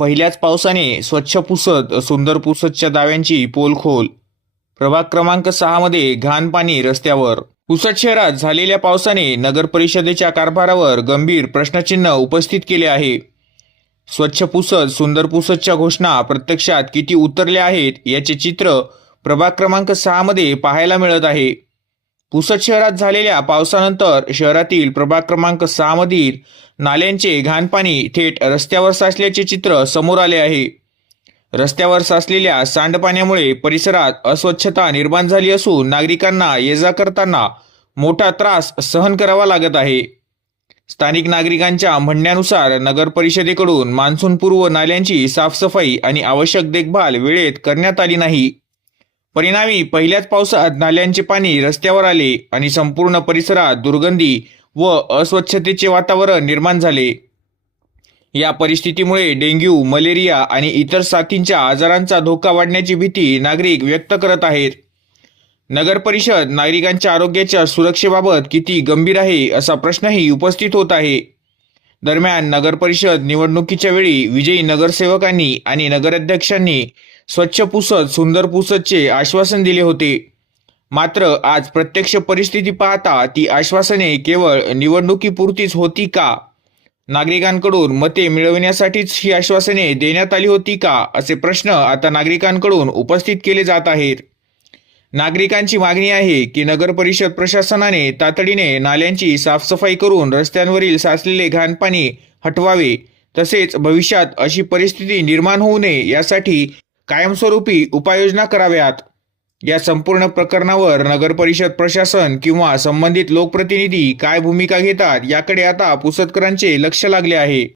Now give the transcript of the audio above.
पहिल्याच पावसाने स्वच्छ पुसत सुंदर पुसतच्या दाव्यांची पोलखोल। प्रभाग क्रमांक 6 मध्ये घाण पाणी रस्त्यावर। पुसद शहरात झालेल्या पावसाने नगर परिषदेच्या कारभारावर गंभीर प्रश्नचिन्ह उपस्थित केले आहे। स्वच्छ पुसद सुंदर पुसदच्या घोषणा प्रत्यक्षात किती उतरल्या आहेत याचे चित्र प्रभाग क्रमांक 6 मध्ये पाहायला मिळत आहे। पुसद शहरात झालेल्या पावसानंतर शहरातील प्रभाग क्रमांक 6 मधील नाल्यांचे घाण पाणी थेट रस्त्यावर साचल्याचे चित्र समोर आले आहे। रस्त्यावर साचलेल्या सांडपाण्यामुळे परिसरात अस्वच्छता निर्माण झाली असून नागरिकांना ये-जा करताना मोठा त्रास सहन करावा लागत आहे। स्थानिक नागरिकांच्या म्हणण्यानुसार नगर परिषदेकडून मान्सूनपूर्व नाल्यांची साफसफाई आणि आवश्यक देखभाल वेळेत करण्यात आली नाही। परिणामी पहिल्याच पावसात नाल्यांचे पाणी रस्त्यावर आले आणि संपूर्ण परिसरात दुर्गंधी व अस्वच्छतेचे वातावरण निर्माण झाले। या परिस्थितीमुळे डेंग्यू, मलेरिया आणि इतर साथींच्या आजारांचा धोका वाढण्याची भीती नागरिक व्यक्त करत आहेत। नगर परिषद नागरिकांच्या आरोग्याच्या सुरक्षेबाबत किती गंभीर आहे असा प्रश्नही उपस्थित होत आहे। दरम्यान नगर परिषद निवडणुकीच्या वेळी विजयी नगरसेवकांनी आणि नगराध्यक्षांनी स्वच्छ पुसद सुंदर पुसदचे आश्वासन दिले होते। मात्र आज प्रत्यक्ष परिस्थिती पाहता ती आश्वासने केवळ निवडणुकीपुरतीच होती का? नागरिकांकडून मते मिळविण्यासाठीच ही आश्वासने देण्यात आली होती का असे प्रश्न आता नागरिकांकडून उपस्थित केले जात आहेत। नागरिकांची मागणी आहे की नगर परिषद प्रशासनाने तातडीने नाल्यांची साफसफाई करून रस्त्यांवरील साचलेले घाण पाणी हटवावे, तसेच भविष्यात अशी परिस्थिती निर्माण होऊ नये यासाठी कायमस्वरूपी उपाययोजना कराव्यात। या संपूर्ण प्रकरणावर नगर परिषद प्रशासन किंवा संबंधित लोकप्रतिनिधी काय भूमिका घेतात याकडे आता पुसदकरांचे लक्ष लागले आहे।